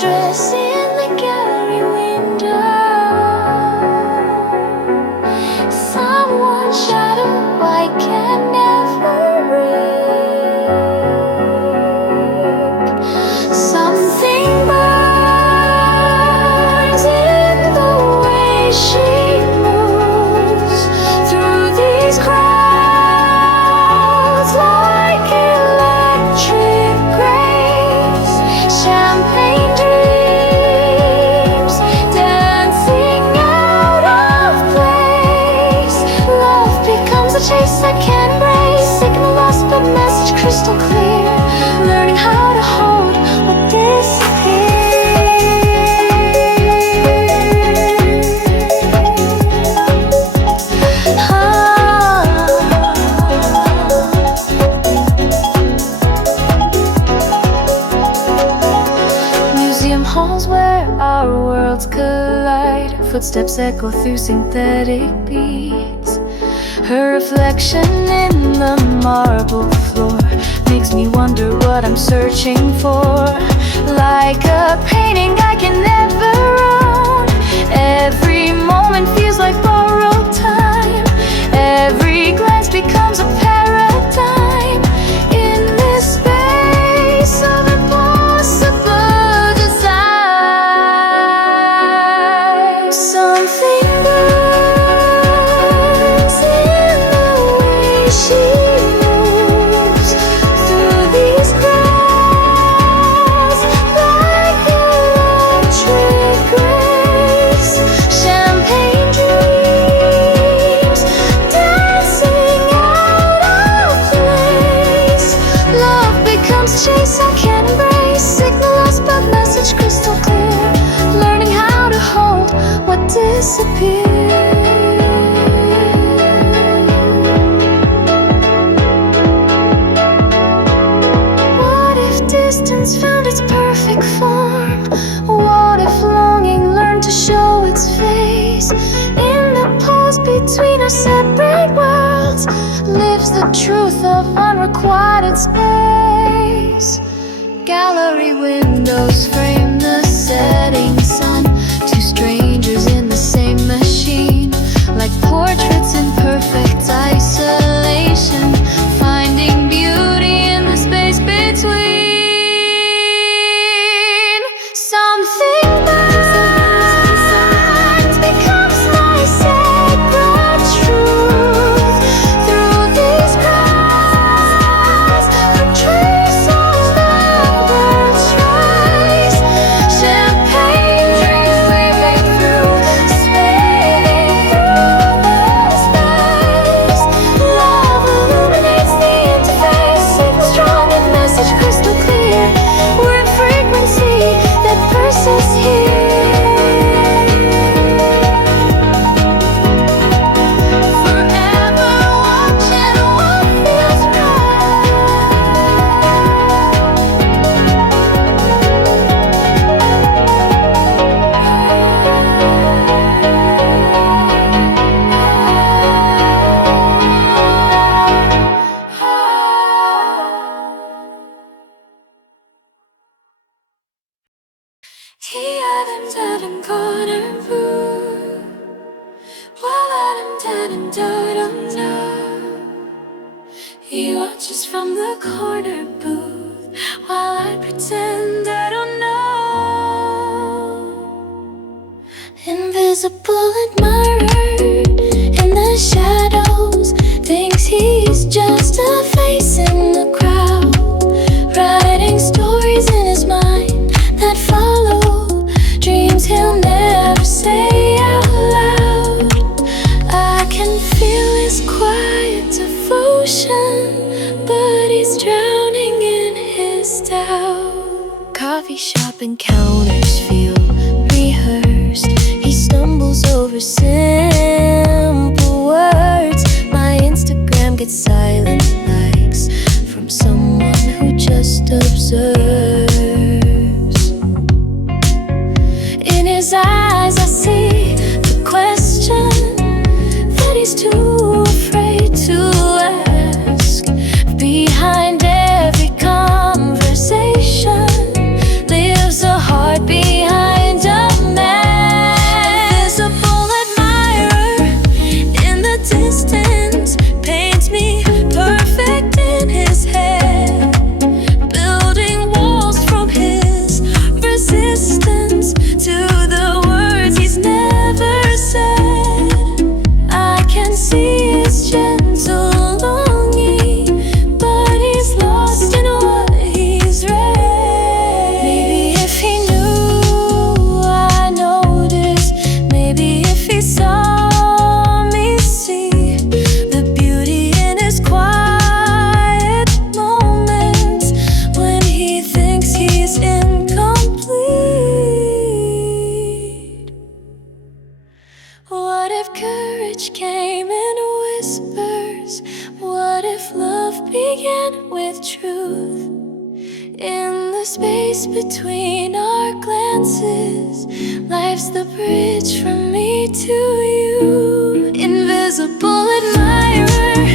dress in the gallery window. Someone's shadow I can never break. Something burns in the way she moves through these crowds like electric grace. Champagne dreams dancing out of place. Love becomes a chase I can't embrace. Signal lost but message crystal clear. Learning how to hold what Museum halls where our worlds collide. Footsteps echo through synthetic beats. Her reflection in the marble floor makes me wonder what I'm searching for. Like a painting I can never own. Every moment feels like borrowed time. Every glance becomes a paradigm. In this space of impossible desire, something burns in the way she moves through these crowds like electric grace. Champagne dreams dancing out of place. Love becomes a chase I can't embrace. Signal lost but message crystal clear. Learning how to hold what disappears. What if distance found its perfect form? What if longing learned to show its face? In the pause between our separate worlds lives the truth of unrequited space. Gallery windows frame the setting sun. Two strangers in the same machine, like portraits in perfect isolation, finding beauty in the space between. Something burns becomes my sacred truth. Through these crowds, a trace of lovers rise. Champagne dreams weaving through space. Love illuminates the interface. Signal strong and message crystal clear. We're a frequency that persists here. Forever watching what feels He had him dead and gone and blue. While I'm dead and don't know. He watches from the corner booth while I pretend I don't know. Invisible admirer in the shadows thinks he's just a face in the crowd, writing stories in his mind that follow dreams he'll never say out loud. I can feel his quiet devotion, but he's drowning in his doubt. Coffee shop encounters feel rehearsed. He stumbles over simple words. My Instagram gets silent likes from someone who just observes. In his eyes I see the question that he's too afraid to ask. Behind every conversation lives a heartbeat space between our glances. Life's the bridge from me to you. Invisible admirer,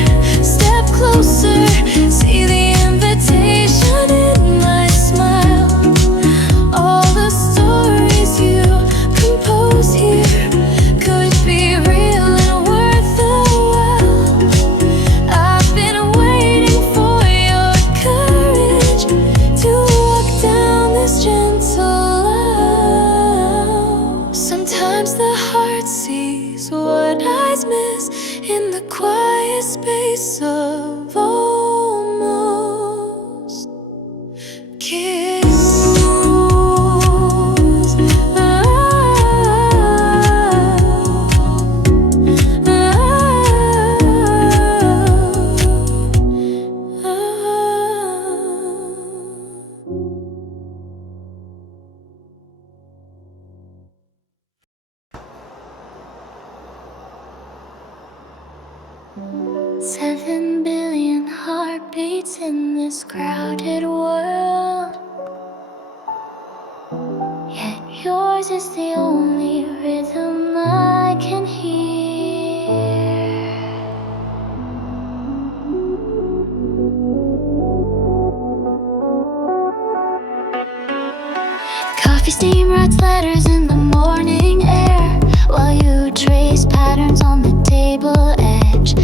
step closer. See the invitation in my smile. All the stories you compose here could be real and worth the while. I've been waiting for your courage to walk down this gentle aisle. Sometimes the heart sees what eyes miss in the quiet space of almost kiss. Seven billion heartbeats in this crowded world, yet yours is the only rhythm I can hear. Coffee steam writes letters in the morning air, while you trace patterns on the table edge.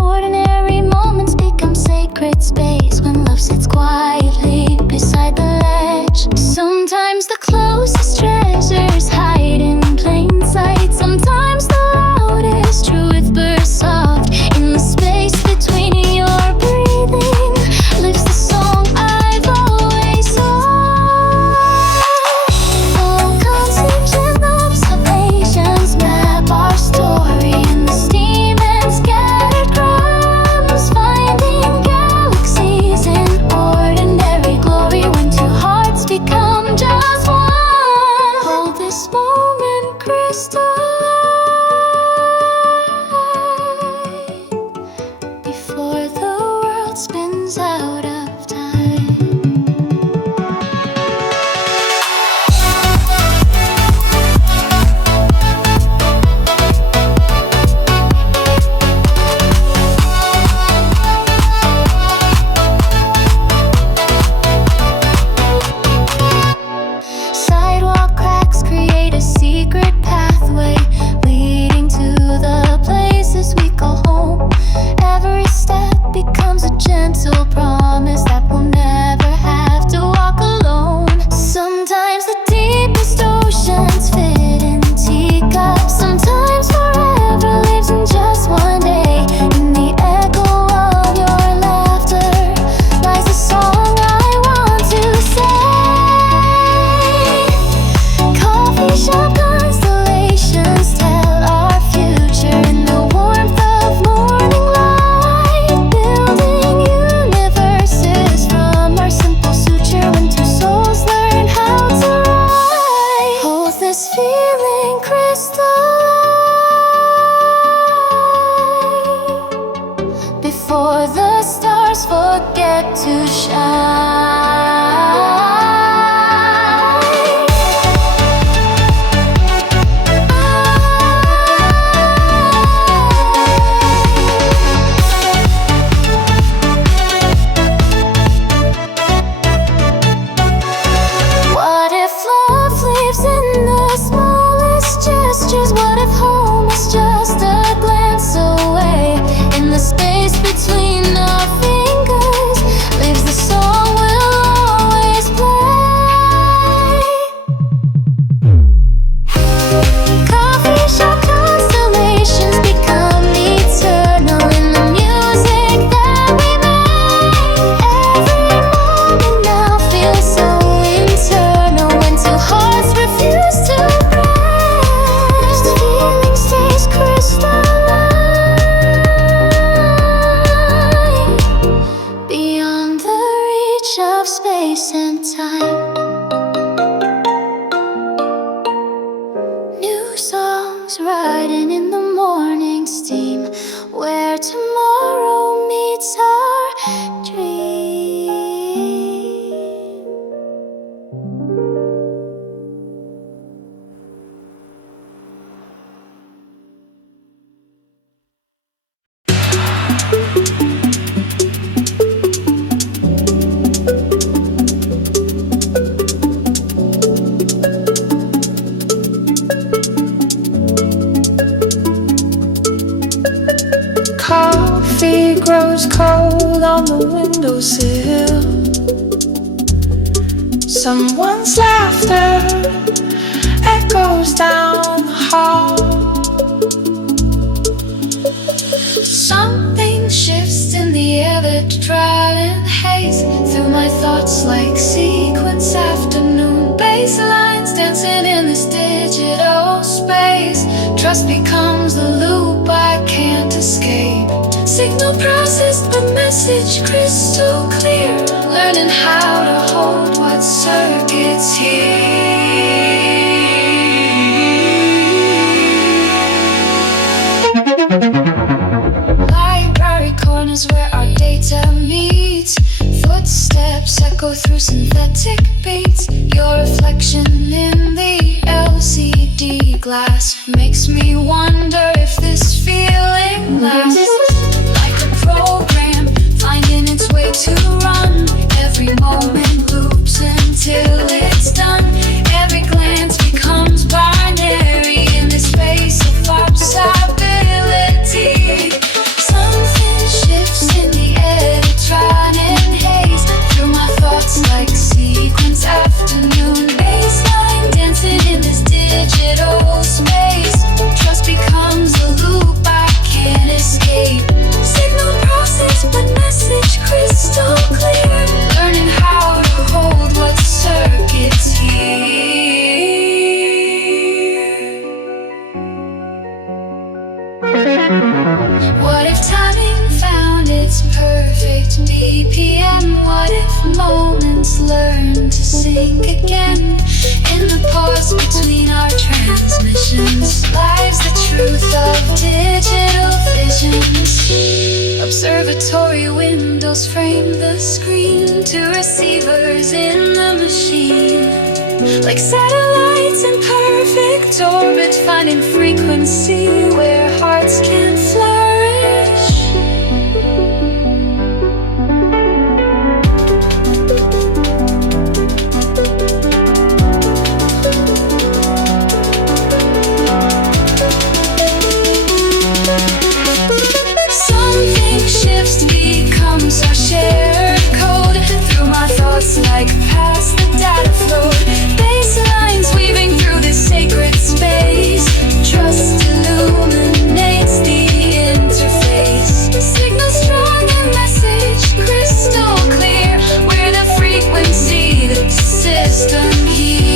Ordinary moments become sacred space when love sits quietly beside the ledge. Sometimes the closest treasures hide in plain sight. Sometimes the loudest truth bursts soft. In the space between your breathing lives the song I've always sought. Full contingent observations map our story in the steam and scattered crumbs, finding galaxies in ordinary glory when two hearts become just one. Hold this moment crystalline before the world spins out of time. Sidewalk cracks create a secret pathway leading to the places we call home. Every step becomes a gentle promise that we'll never have to walk alone. Sometimes the deepest oceans fit in teacups. Sometimes forever lives in just one day. In the echo of your laughter lies a song I want to say. Coffee shop constellations tell our future in the warmth of morning light. Building universes from our simple suture when two souls learn how to ride. Hold this feeling crystalline before the stars forget to shine. What if love lives in the smallest gestures? What if home is just a glance away? In the space between our fingers lives the song we'll always play. Coffee shop constellations become eternal in the music that we make. Every moment now feels so internal when two hearts refuse to break. The feeling stays crystalline beyond the reach of space and time. New songs riding in the morning steam, where tomorrow meets our dream. on the windowsill. Someone's laughter echoes down the hall. Something shifts in the air that traveling haze through my thoughts like sequence afternoon. Baselines dancing in this digital space. Trust becomes the loop I can't escape. Signal processed but message crystal clear. Learning how to hold what circuits here. Library corners where our data meets. Footsteps echo through synthetic beats. Your reflection in the LCD glass makes me wonder if this feeling lasts. Like a program finding its way to run. Every moment loops until it's done. Every glance becomes binary in this space of possibility. Something shifts in the editronic haze through my thoughts like sequence afternoon. Baseline dancing in this digital space. Trust becomes a loop I can't escape. Signal process but message crystal clear. Learning how to hold what circuits here. What if timing found its perfect BPM? What if moments learn to sync again? In the pause between our transmissions lies the truth of digital visions. Observatory windows frame the screen to receivers in the machine. Like satellites in perfect orbit, finding frequency where hearts can flourish. Something shifts, becomes our shared code through my thoughts like past the data flow. Baselines weaving through this sacred space. Trust illuminates the interface. Signal strong and message crystal clear. We're the frequency the system hears.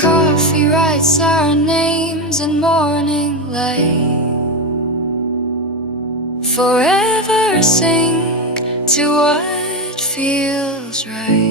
Coffee writes our names in morning light. Forever sync to what feels right.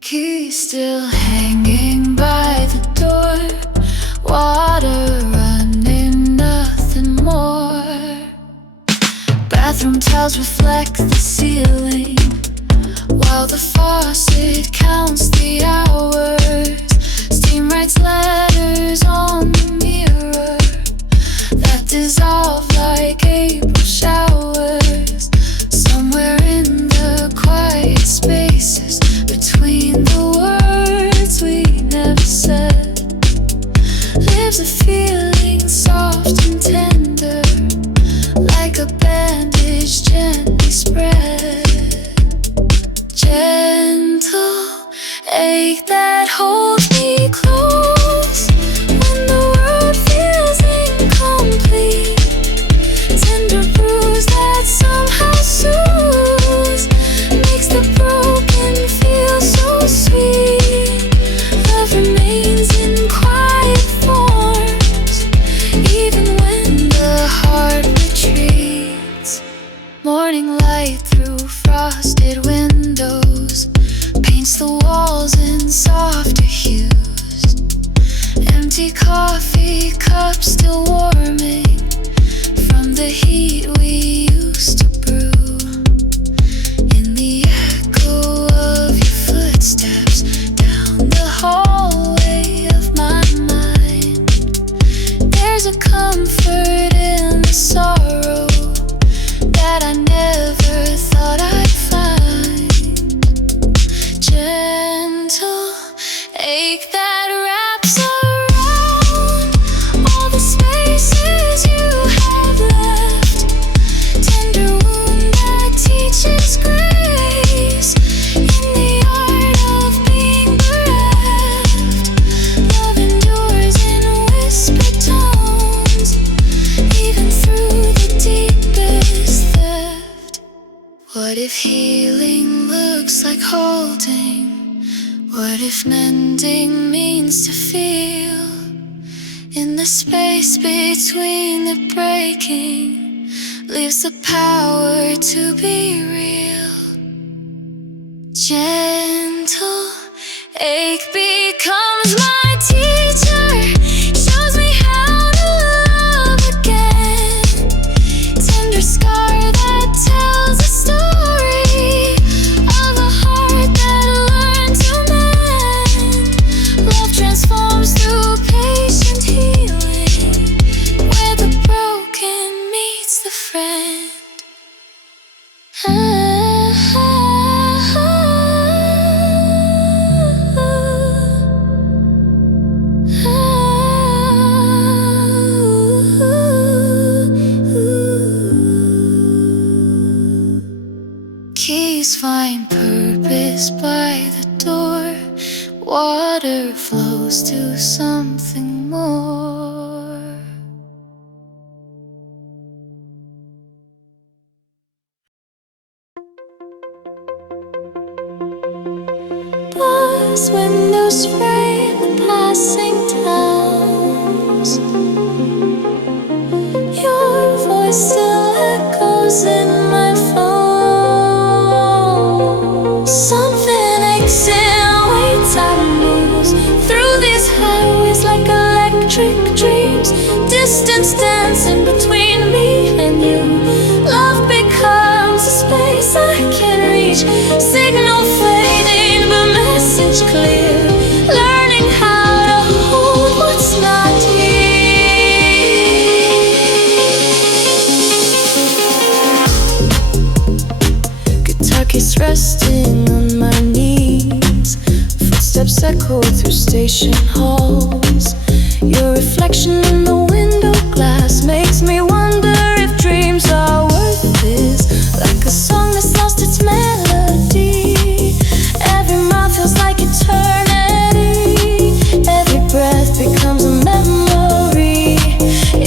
Key still hanging by the door. Water running, nothing more. Bathroom towels reflect the ceiling, while the faucet counts the hours. Steam writes letters on the mirror that dissolve like April showers. Somewhere in the quiet spaces between the words we never said lives a feeling soft and tender, like a bandage gently spread. Gentle ache that holds me close when the world feels incomplete. Tender bruise that somehow soothes, makes the broken feel so sweet. Love remains in quiet forms, even when the heart retreats. Morning light through frosted windows paints the walls in softer hues. Empty coffee cups still warming from the heat we used to brew. In the echo of your footsteps if mending means to feel in the space between the breaking, leaves the power to be real. Gentle ache becomes my teacher, shows me how to love again. Tender scar that tells a story of a heart that learned to mend. Love transforms through patient healing, where the broken meets the friend. Keys find purpose by the door. Water flows to something more. Bus windows frame the passing towns. Your voice still echoes in my phone. Something aches in waits and moves through these highways like electric dreams. Distance dancing between me and you. Love becomes a space I can reach. Signal fading but message clear. Learning how to hold what's not here. Guitar keys resting on my knees. Footsteps echo through station halls. Your reflection in the window glass makes me wonder if dreams are worth this. Like a song that's lost its melody. Every mouth feels like eternity. Every breath becomes a memory.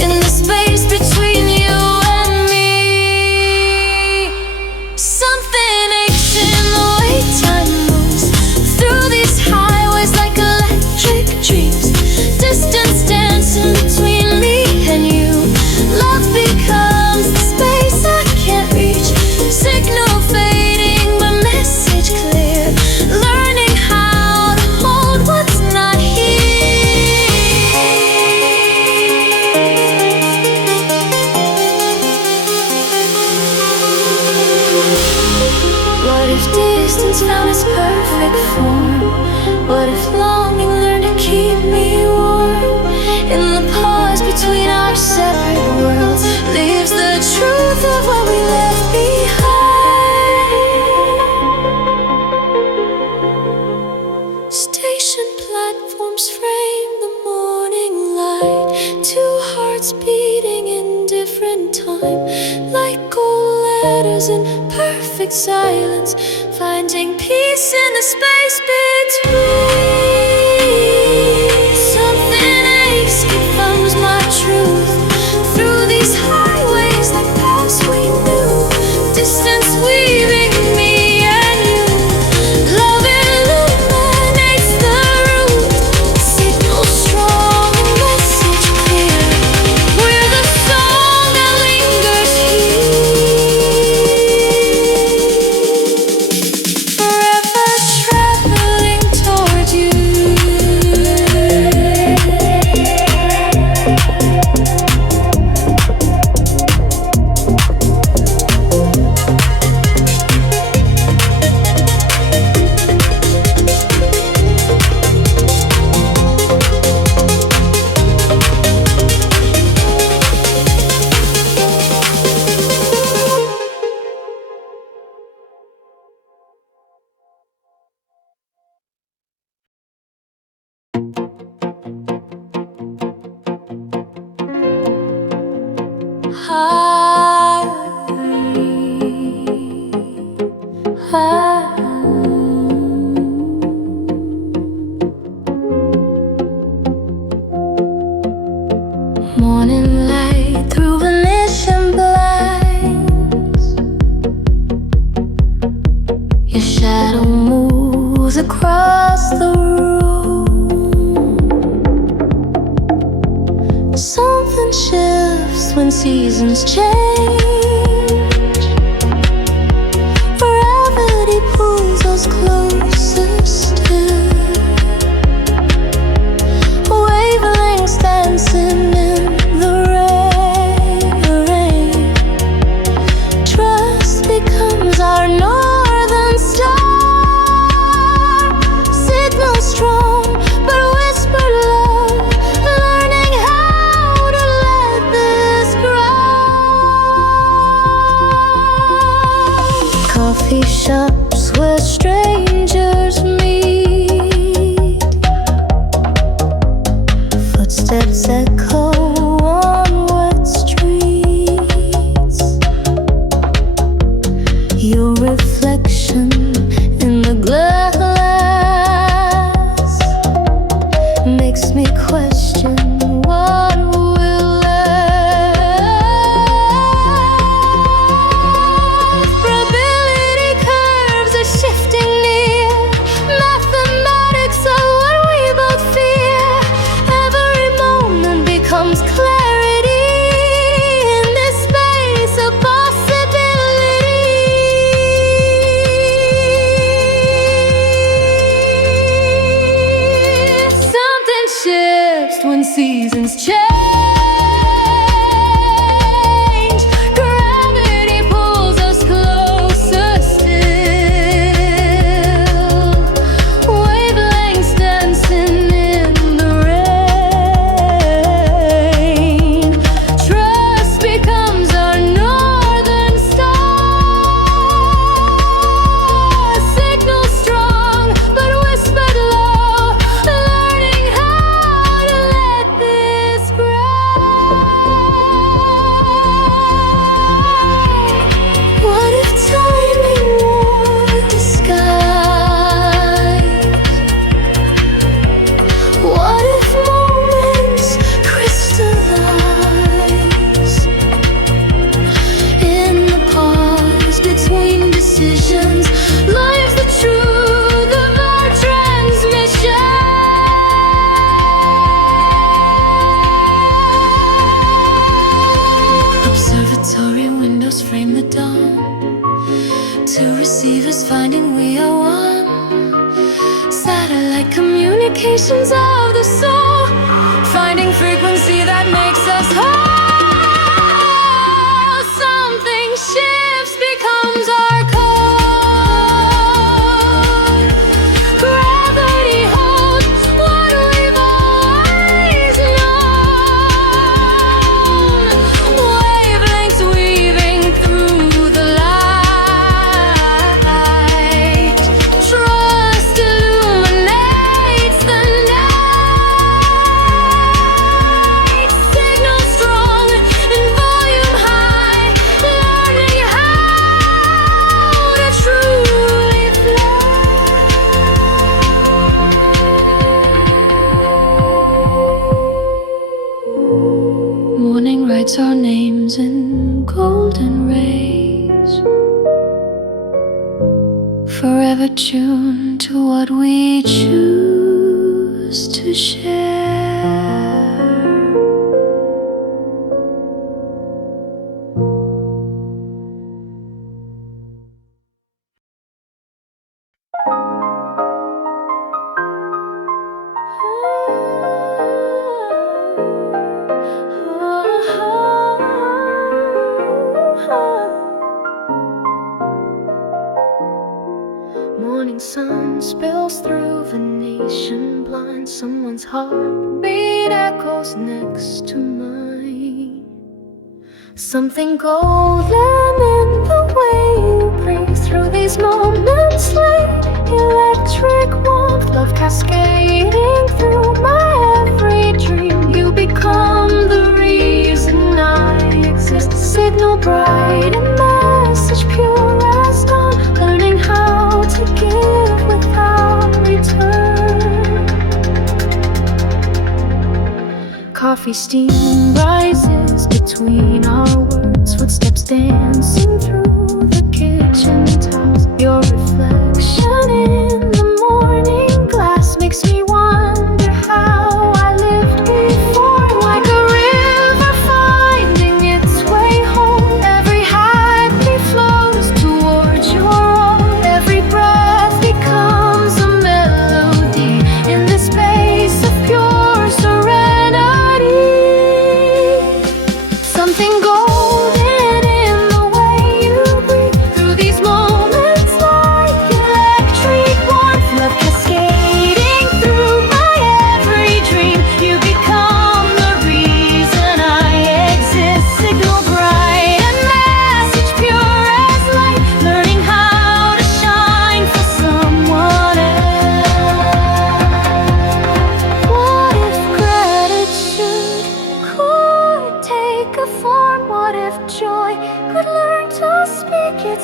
In the space between you and me, something aches in the way time moves through these highways like electric dreams. Distance dancing between me and you. Love becomes the space I can't reach. Signal fading but message clear. Learning how to hold what's not here. What if distance found its perfect form? What if longing learned to keep me warm? In the pause between our separate worlds leaves the truth of what we left behind. Station platforms frame the morning light. Two hearts beating in different time, like gold letters in perfect silence, finding peace in the space between. Something aches, confirms my truth through these highways like paths we knew. Distance weaving me and you. Love illuminates the route. Signal strong and message clear. We're the song that lingers here. Forever traveling towards you. Morning light through Venetian blinds. Your shadow moves across the room. Something shifts when seasons change. Gravity pulls us closer still. Wavelengths dancing in the rain. Trust becomes our northern star. Strong, but whispered love, learning how to let this grow. Coffee shops where strangers meet, footsteps echo on wet streets. Your reflection in the glass makes me question what will last. Probability curves are shifting near, mathematics are what we both fear. Every moment becomes clarity in this space of possibility. Shifts when seasons change. Gravity pulls us closer still. Wavelengths dancing in the rain. Trust becomes our northern star. Signal strong, but whispered low, learning how to let this grow. What if timing wore disguise? What if moments crystallize in the pause between decisions? Lies the truth of our transmission. Observatory windows frame the dawn. Two receivers finding we are one. Satellite communications of the soul, finding frequency that makes us whole. Something shifts, becomes our code. Gravity holds what we've always known. Wavelengths weaving through the light. Trust illuminates the night. Signal strong and volume high, learning how to truly fly. Morning writes our names in golden rays, forever tuned to what we choose to share. Morning sun spills through Venetian blinds. Someone's heartbeat echoes next to mine. Something golden in the way you breathe through these moments late. Electric warmth, love cascading through my every dream. You become the reason I exist. Signal bright and message pure as dawn. Learning how to give without return. Coffee steam rises between our words. Footsteps dancing through the kitchen tiles. Your reflection in the morning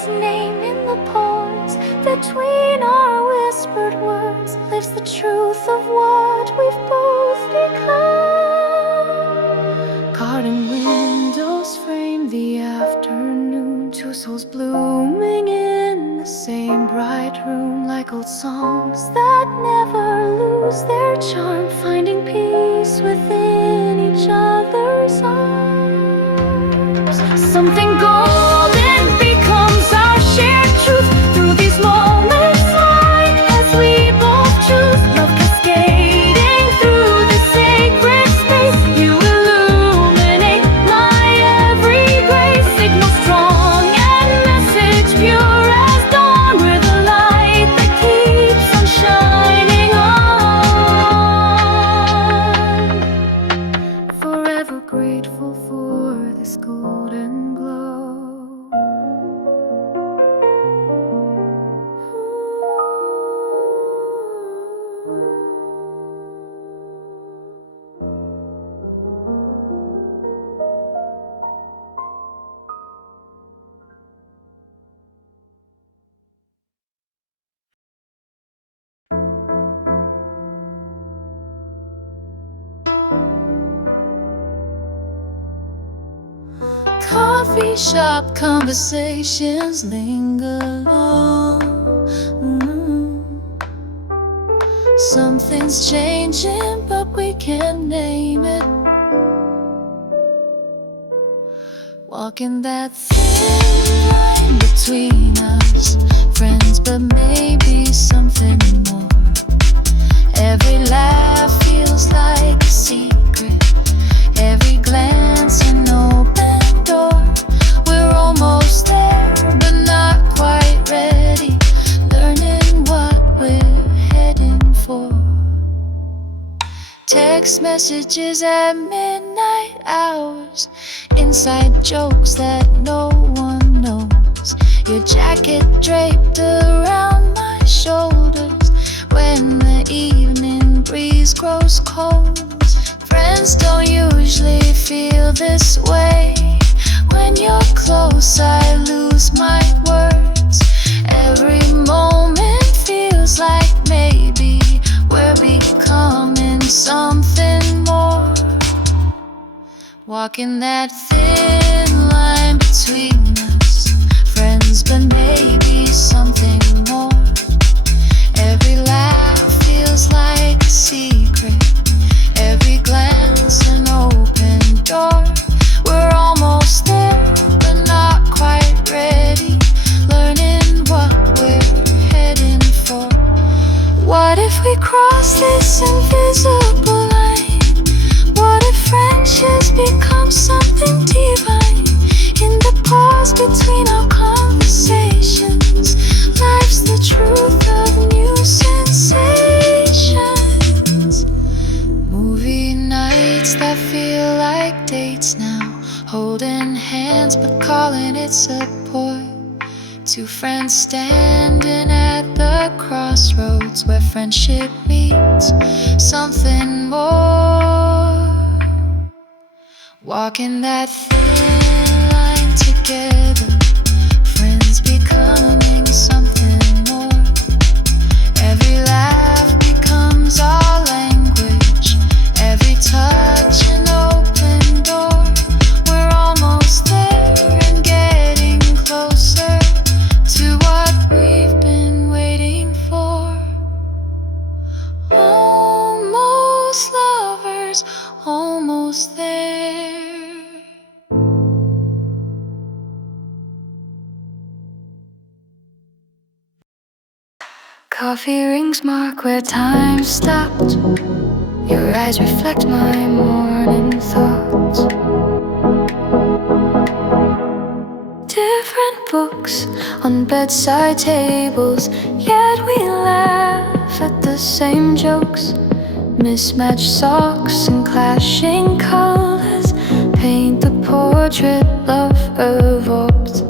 his name in the pause between our whispered words lives the truth of what we've both become. Garden windows frame the afternoon, two souls blooming in the same bright room, like old songs that never lose their charm, finding peace within each other's arms. Something golden becomes our shared truth through these moments, light as we both choose. Love cascading through the sacred space, you illuminate my every grace. Signal strong and message pure as dawn, we're the light that keeps on shining on. Forever grateful for this golden glow. Coffee shop conversations linger long. Something's changing, but we can't name it. Walking that thin line between us, friends, but maybe something more. Every laugh feels like a secret, every glance an open door. We're almost there, but not quite ready, learning what we're heading for. Text messages at midnight hours, inside jokes that no one knows. Your jacket draped around my shoulders when the evening breeze grows cold. Friends don't usually feel this way. When you're close, I lose my words. Every moment feels like maybe we're becoming something more. Walking that thin line between us, friends, but maybe something more. Every laugh feels like a secret, every glance an open door. We're almost there, but not quite ready, learning what we're heading for. What if we cross this invisible line? What if friendships become something divine? In the pause between our conversations, life's the truth of new sensations. Movie nights that feel like dates now, holding hands but calling it support. Two friends standing at the crossroads where friendship meets something more. Walking that thin line together, friends becoming something more. Every laugh becomes our language, every touch an open door. We're almost there and getting closer to what we've been waiting for. Almost lovers, almost there. Coffee rings mark where time stopped. Your eyes reflect my morning thoughts. Different books on bedside tables, yet we laugh at the same jokes. Mismatched socks and clashing colors paint the portrait love evolved.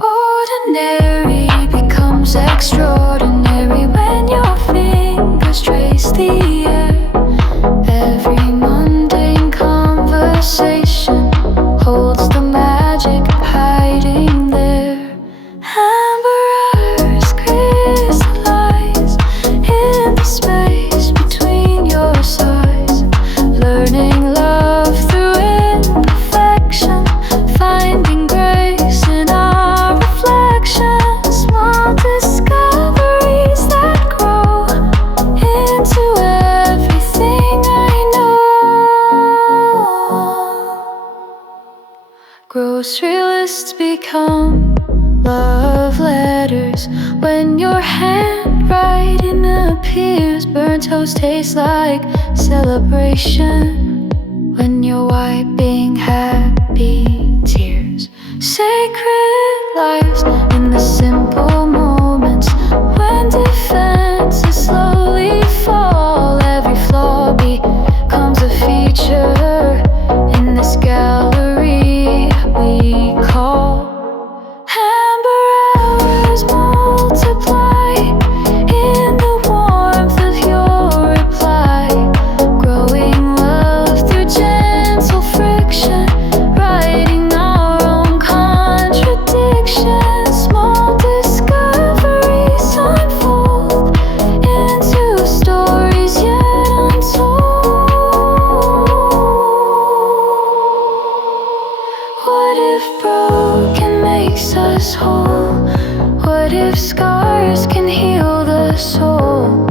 Ordinary becomes extraordinary when your fingers trace the air. Every mundane conversation holds the magic hiding there. Most realists become love letters when your handwriting appears. Burnt toast tastes like celebration when you're wiping happy tears. Sacred lives in the simple moments when defenses slowly fall. Every flaw becomes a feature in this gallery we call. Amber hours multiply in the warmth of your reply. Growing love through gentle friction, writing our own contradictions. Small discoveries unfold into stories yet untold. What if broken makes us whole? What if scars can heal the soul?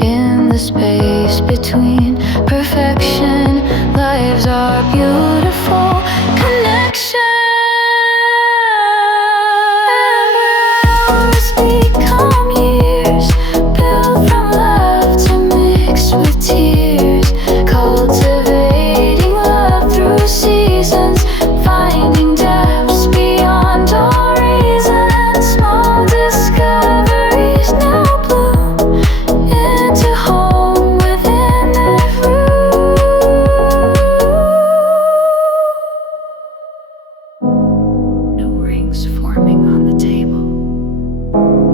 In the space between perfection, lives are beautiful connection. Hours become years, built from love to mix with tears. Cultivating love through seasons, finding depths beyond our reason. Small discoveries now bloom into home within that room. New rings forming on the table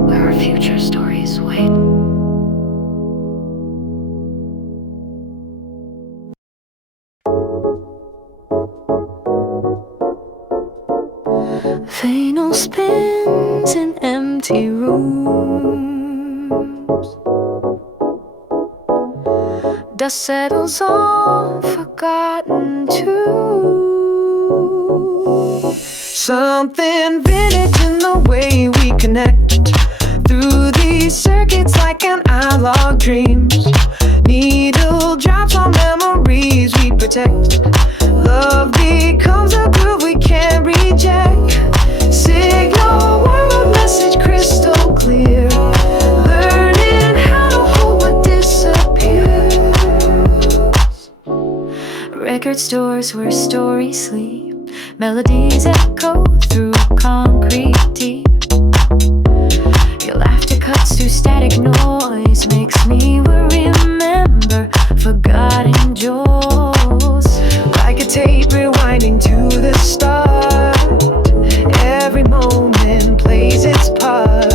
where our future stories wait. Fatal spins in empty rooms. Dust settles on forgotten tunes. Something vintage in the way we connect through these circuits like an analog dreams. Needle drops on memories we protect. Love becomes a groove we can't reject. Signal world message crystal clear. Learning how to hold what disappears. Record stores where stories sleep. Melodies echo through concrete deep. Your laughter cuts through static noise, makes me remember forgotten jewels. Like a tape rewinding to the start. Every moment plays its part.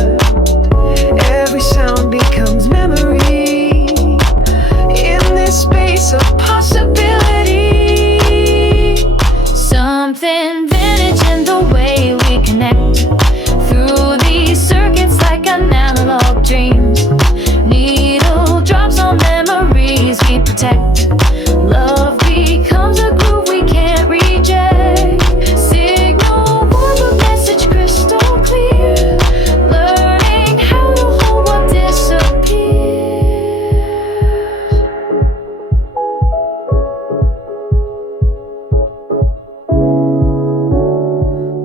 Every sound becomes memory. In this space of possibility. Something vintage in the way we connect through these circuits like an analog dreams. Needle drops on memories we protect. Love becomes a groove we can't reject. Signal warp a message crystal clear. Learning how to hold what disappears.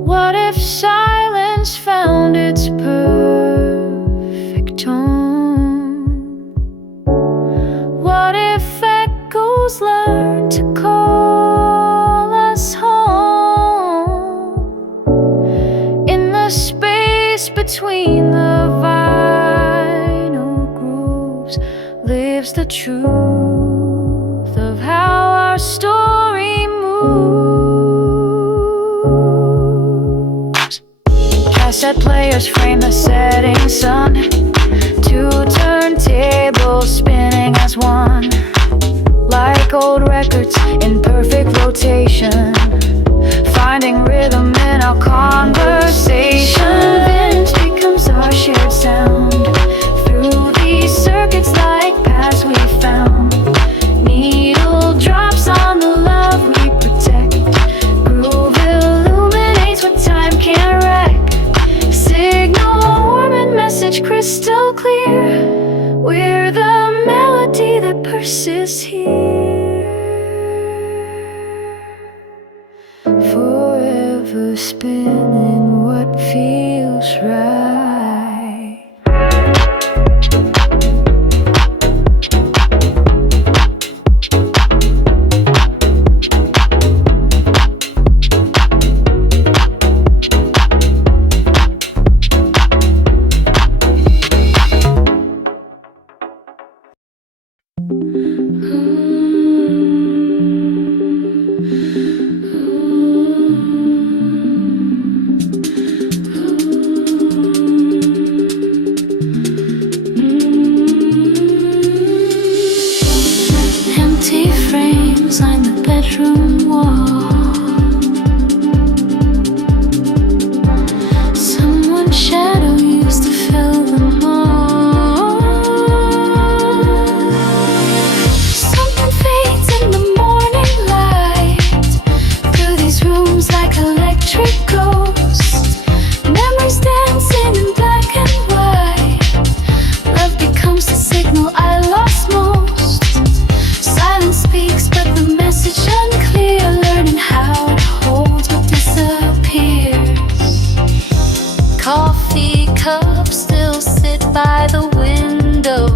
What if silence found its perfect tone? What if echoes learn to call us home? In the space between the vinyl grooves lives the truth of how our story moves. Cassette players frame the setting sun. Two turntables spinning as one. Like old records in perfect rotation. Finding rhythm in our conversation. Vintage becomes our shared sound. Through these circuits like paths we found. Needle drops on the love we protect. Groove illuminates what time can't wreck. Signal warm and message crystal clear. We're the melody that persists here. forever spinning what feels right. Empty frames line the bedroom wall. Someone's shadow used to fill them all. Something fades in the morning light through these rooms like electric ghosts. Memories dancing in black and white. Love becomes the signal I lost most. Silence speaks, but the message unclear. Learning how to hold what disappears. Coffee cups still sit by the window.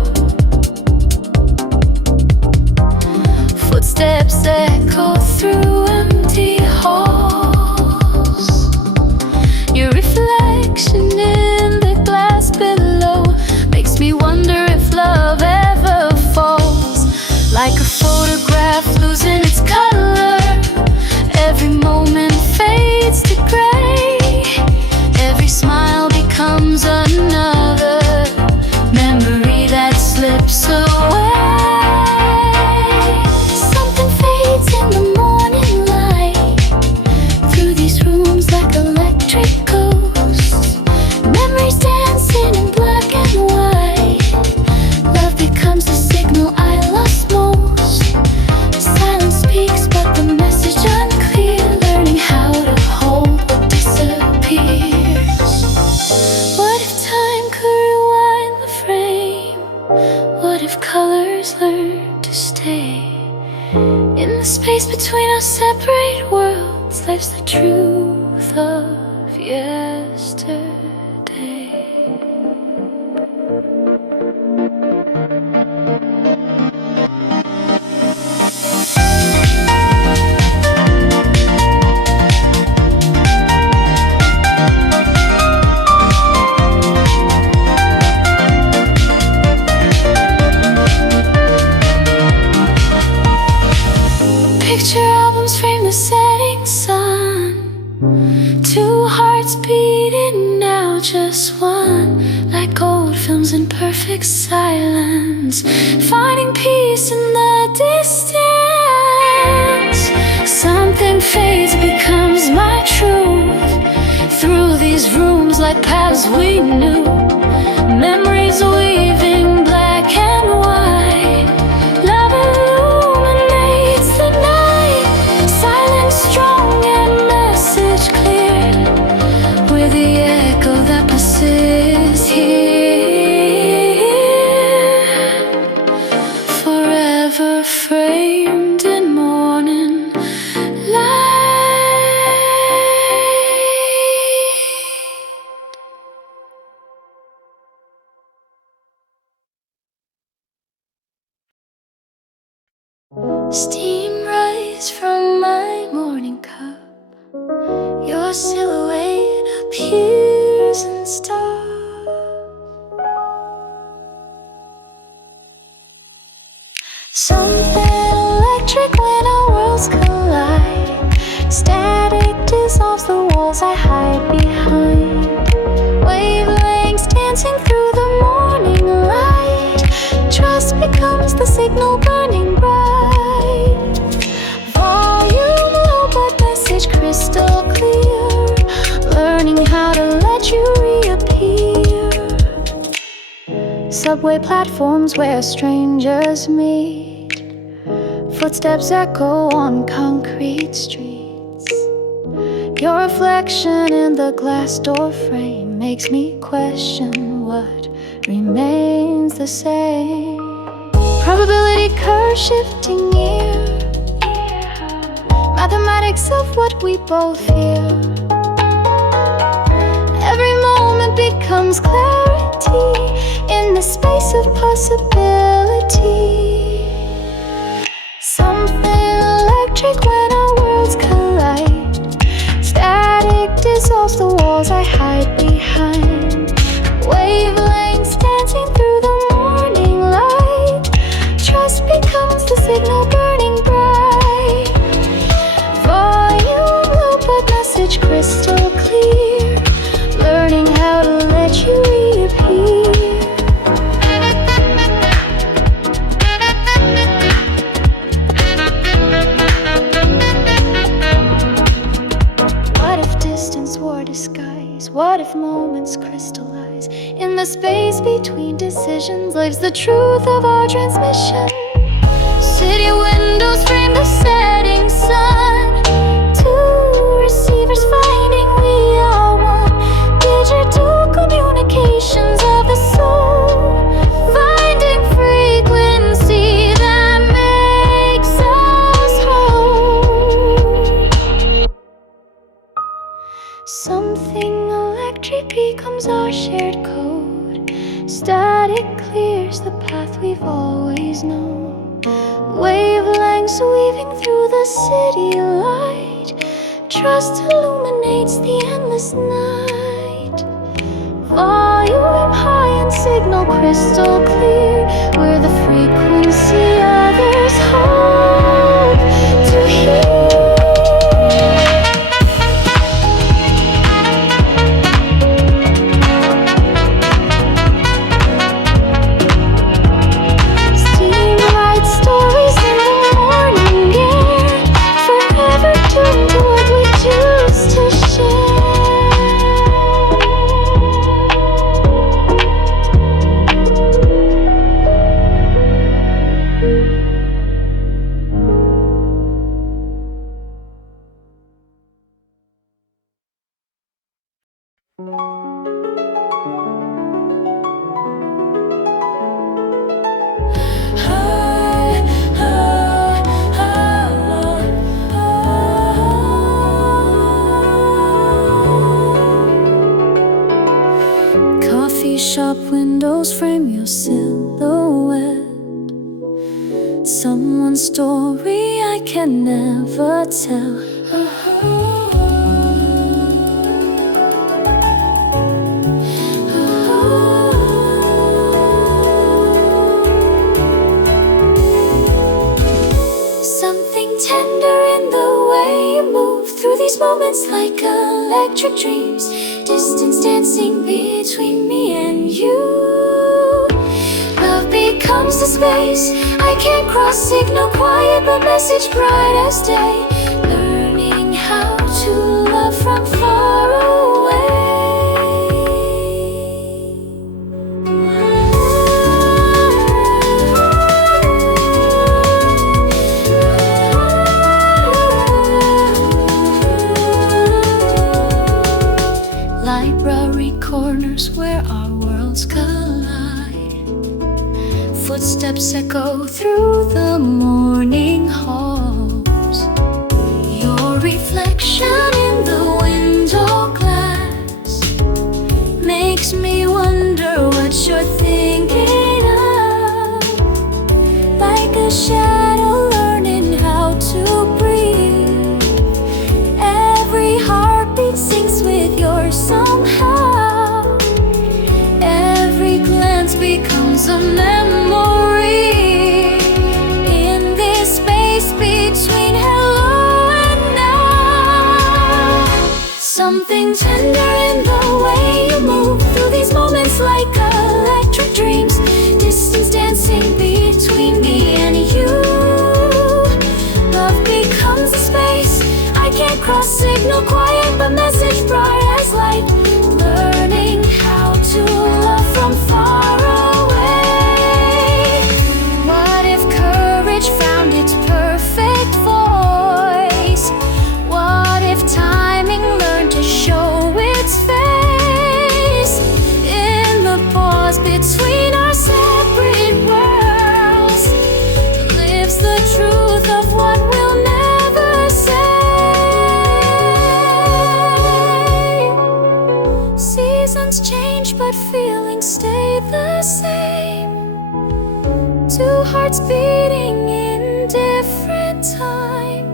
Footsteps echo through empty halls. Your reflection in the glass below makes me wonder if love ever falls. Like a photograph losing its color, every moment fades to gray. Every smile becomes another memory that slips away. Something fades in the morning light through these rooms like electric ghosts. Memories dancing in black and white. Love becomes the signal I lost most. Silence speaks, but the message unclear. Learning how to hold what disappears. What if time could rewind the frame? What if colors learn to stay? In the space between our separate worlds lives the truth of yesterday. Picture albums frame the setting sun. Two hearts beating now, just one. Like old films in perfect silence, finding peace in the distance. Something fades, becomes my truth. Through these rooms like paths we knew. Memories weaving black and white. Love illuminates the night. Silence strong and message clear. We're the echo that persists here. Forever framed in morning light. Steam rise from my morning cup. Your silhouette appears and stops. Something electric when our worlds collide. Static dissolves the walls I hide behind. Wavelengths dancing through the morning light. Trust becomes the signal burning bright. Volume low but message crystal clear. Learning how to let you reappear. Subway platforms where strangers meet. Footsteps echo on concrete streets. Your reflection in the glass door frame makes me question what remains the same. Probability curve shifting near. mathematics of what we both hear. Every moment becomes clarity in the space of possibility. Something electric when our worlds collide. Static dissolves the walls I hide behind. Wavelengths dancing through the morning light. Trust becomes the signal burning bright. Volume low but message crystal clear. Learning how to let you reappear. What if distance wore disguise? What if moments crystallize? In the space between decisions lives the truth of our transmission. City windows frame the setting sun. Two receivers finding we are one. Digital communications of the soul. Finding frequency that makes us whole. Something electric becomes our shared code. Static clears the path we've always known. Wavelengths weaving through the city light. Trust illuminates the endless night. Volume high and signal crystal clear. We're the frequency others hope to hear. Shop windows frame your silhouette. Someone's story I can never tell. Something tender in the way you move through these moments like electric dreams. Distance dancing between me and you. Love becomes the space I can't cross. Signal quiet but message bright as day. Learning how to love from far away. Library corners where our worlds collide. Footsteps echo through the morning halls. Your reflection in the window glass makes me wonder what you're thinking of. Like a shadow learning how to breathe. Every heartbeat syncs with yours somehow. Every glance becomes a memory. In this space between hello and now. Something tender in the way you move through these moments like electric dreams. Distance dancing between me and you. Love becomes a space I can't cross. Signal quiet but message bright as light. Learning how to love from far away. What if courage found its perfect voice? What if timing learned to show its face? In the pause between our separate worlds lives the truth of what we'll never say. hearts beating in different time,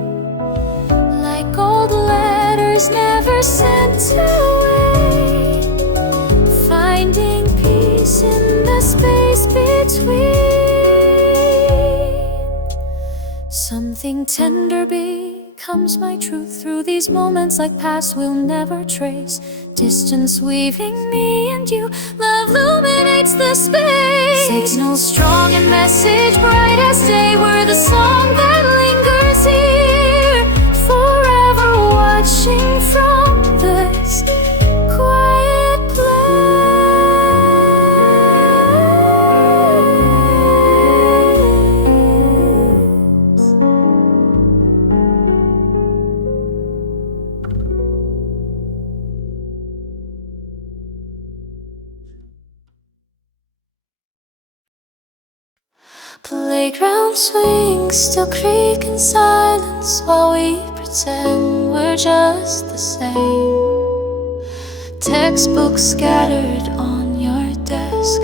like old letters never sent away, finding peace in the space between. Something tender becomes my truth through these moments, like past we'll never trace. Distance weaving me and you, love illuminates the space. Signal strong and message bright as day, we're the song that lingers here, forever watching from this quiet place. Playground swings still creak in silence while we pretend we're just the same. Textbooks scattered on your desk,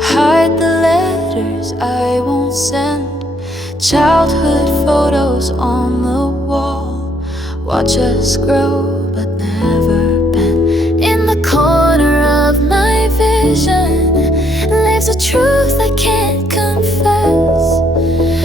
hide the letters I won't send. Childhood photos on the wall, watch us grow but never bend. In the corner of my vision lives a truth I can't confess.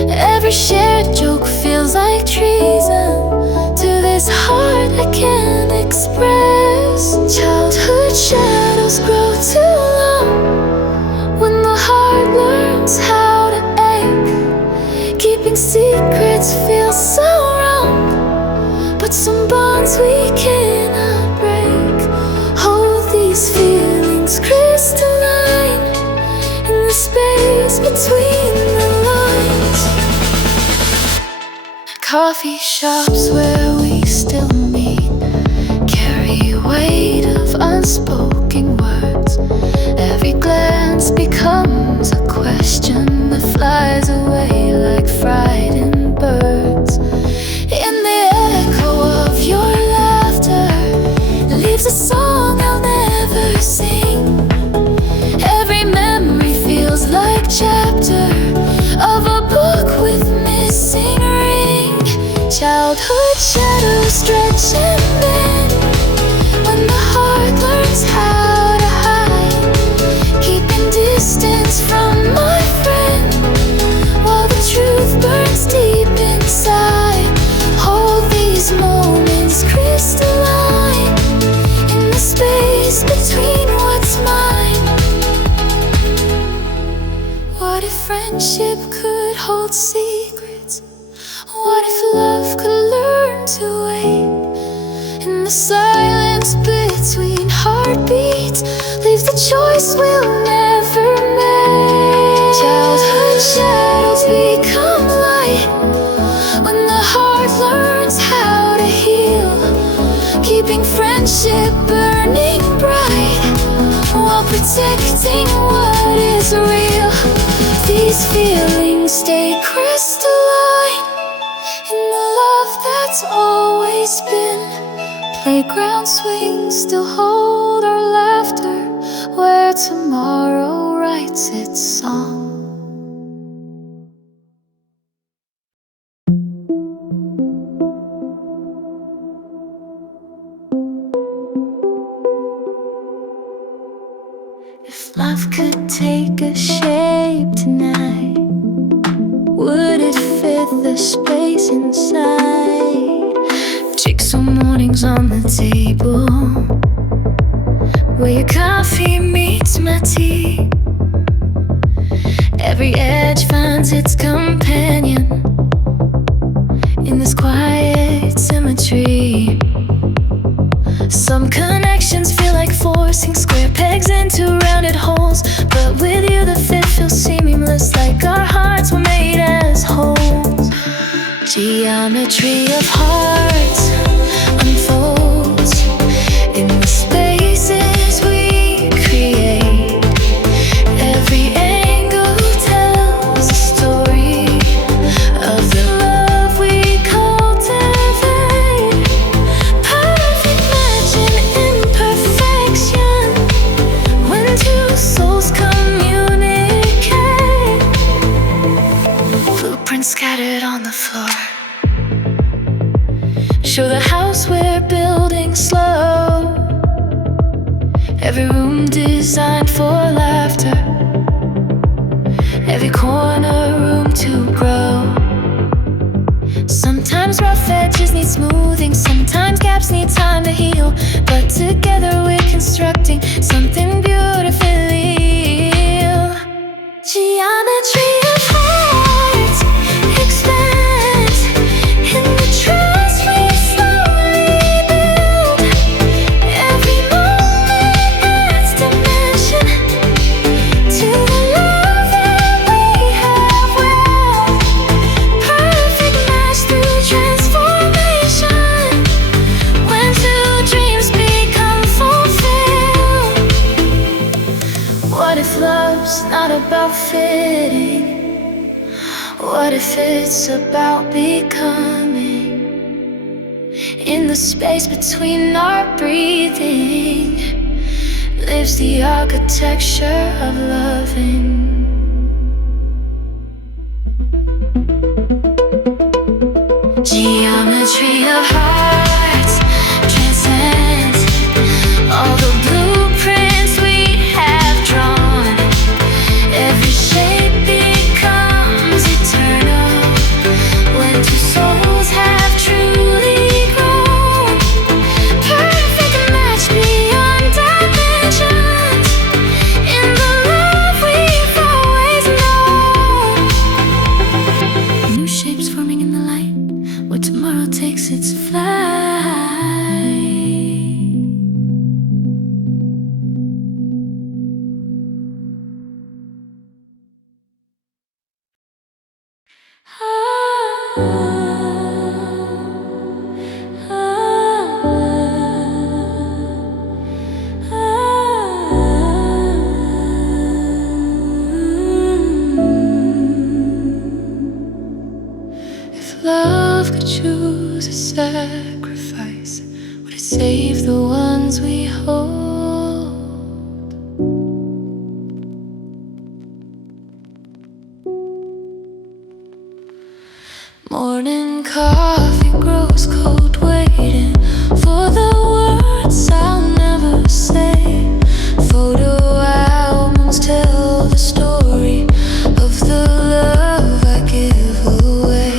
Every shared joke feels like treason to this heart I can't express. Childhood shadows grow too long when the heart learns how to ache. Keeping secrets feels so wrong, but some bonds we cannot break. Hold these feelings crystalline in the space between the lines. Coffee shops where we still meet carry weight of unspoken words. Every glance becomes a question that flies away like frightened birds. In the echo of your laughter leaves a song I'll never sing. Every memory feels like chapter of a book with missing ring. Childhood shadows stretch and bend when the heart learns how to hide, keeping distance from my friend while the truth burns deep inside. Hold these moments crystalline in the space between what's mine. What if friendship could hold secrets? What if love could learn to wait? In the silence between heartbeats leaves the choice we'll never make. Childhood shadows become light when the heart learns how to heal, keeping friendship burning bright while protecting what is real. These feelings stay crystalline in the love that's always been. Playground swings still hold our laughter where tomorrow writes its song. If love could take a shape tonight, would it fit the space inside? Jigsaw mornings on the table, where your coffee meets my tea. Every edge finds its companion in this quiet symmetry. Some connections feel like forcing square pegs into rounded holes, but with you the fit feels seamless, like our hearts were made as wholes. Geometry of hearts unfolds in the spaces we create. Every angle tells a story of the love we cultivate. Perfect match in imperfection when two souls communicate. Picture the house we're building slow, every room designed for laughter, every corner room to grow. Sometimes rough edges need smoothing, sometimes gaps need time to heal, but together we're constructing something beautifully real. Geometry of hearts expands in the trust we slowly build. Every moment adds dimension to the love that we have willed. Perfect match through transformation, when two dreams become fulfilled. What if love's not about fitting? What if it's about becoming? In the space between our breathing lives the architecture of loving. Geometry of hearts transcends all the blueprints we have drawn. Every shape becomes eternal when two souls have truly grown. Perfect match beyond dimensions in the love we've always known. New shapes forming in the light, where tomorrow takes its flight. If love could choose a sacrifice, would it save the ones we hold? Morning coffee grows cold, waiting for the words I'll never say. Photo albums tell the story of the love I give away.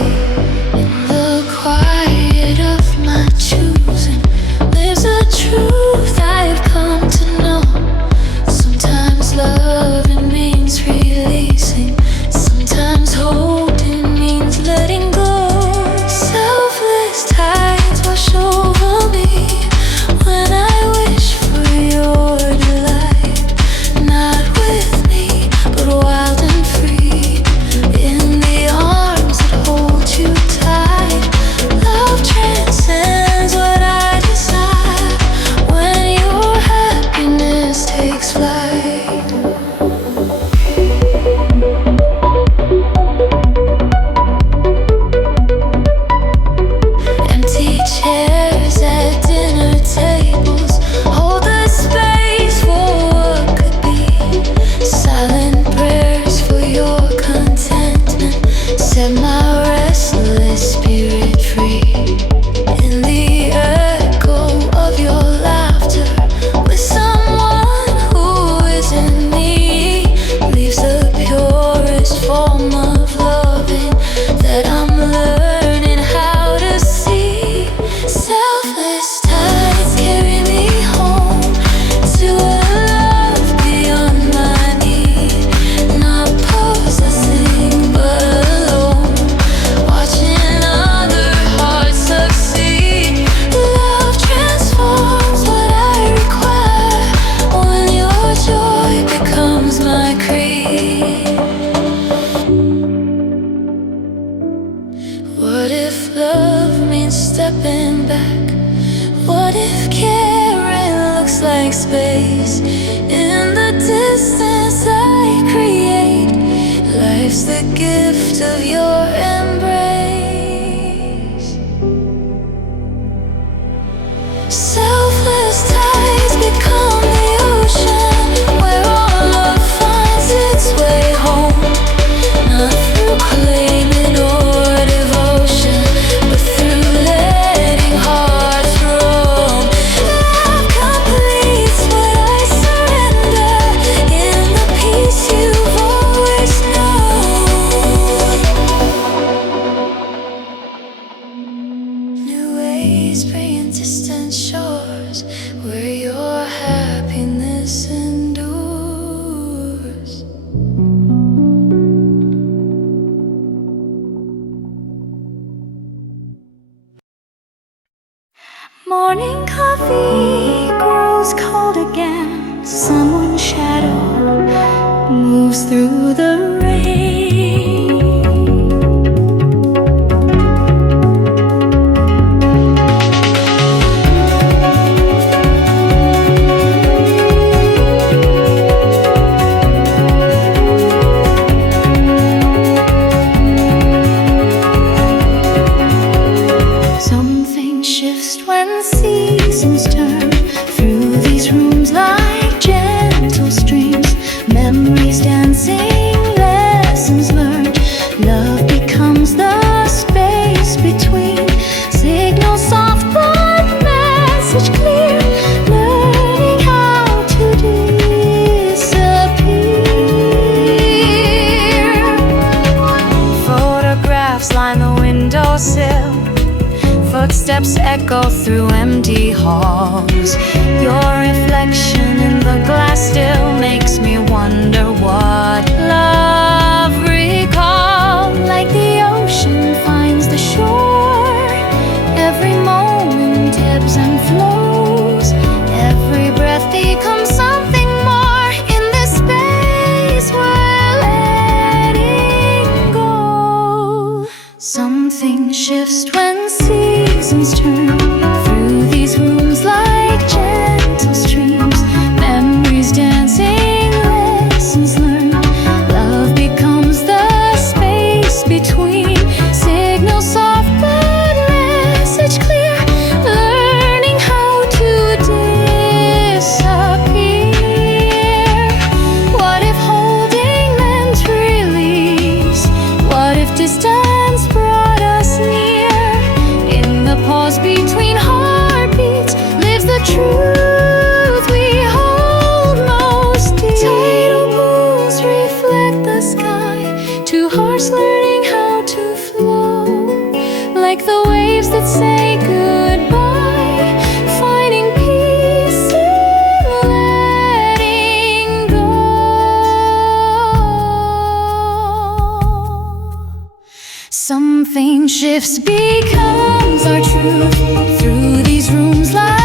In the quiet of my choosing lives a truth I've come to know. Sometimes loving means releasing, sometimes holding means letting go. Selfless tides wash over me when I wish for your delight. Not with me, but wild and free, in the arms that hold you tight. Love transcends what I decide when your happiness takes flight. Empty chairs at dinner tables hold the space for what could be. Silent prayers for your contentment set my restless spirit free. In the echo of your laughter with someone who isn't me leaves the purest form of loving that I'm learning how to see. Selfless tides carry me home to a love beyond my need. Not possessing but alone, watching other hearts succeed. Love transforms what I require when your joy becomes my creed. What if love means stepping back? What if caring looks like space in the distance I create? Life's the gift of your embrace. Selfless tides become the ocean where all love finds its way home. Not through claiming or devotion, but through letting hearts memories spray in distant shores where your happiness endures. Morning coffee grows cold again. Someone's shadow moves through the rain. Something shifts when seasons turn through these rooms like gentle streams. Memories dancing, lessons learned. Love becomes the space between. Signal soft but message clear. Learning how to disappear. Photographs line the windowsill. Footsteps echo through empty halls. Your reflection in the glass still makes me wonder what love recall. Like the ocean finds the shore, every moment ebbs and flows. Every breath becomes something more in this space we're letting go. Something shifts when seasons turn through these rooms like gentle streams. Memories dancing, lessons learned. Love becomes the space between. Signal soft but message clear. Learning how to disappear. What if holding meant release? What if distance brought us near? In the pause between heartbeats lives the truth we hold most dear. Tidal pools reflect the sky, two hearts learning how to flow. Like the waves that say goodbye, finding peace in letting go. Something shifts becomes our truth through these rooms like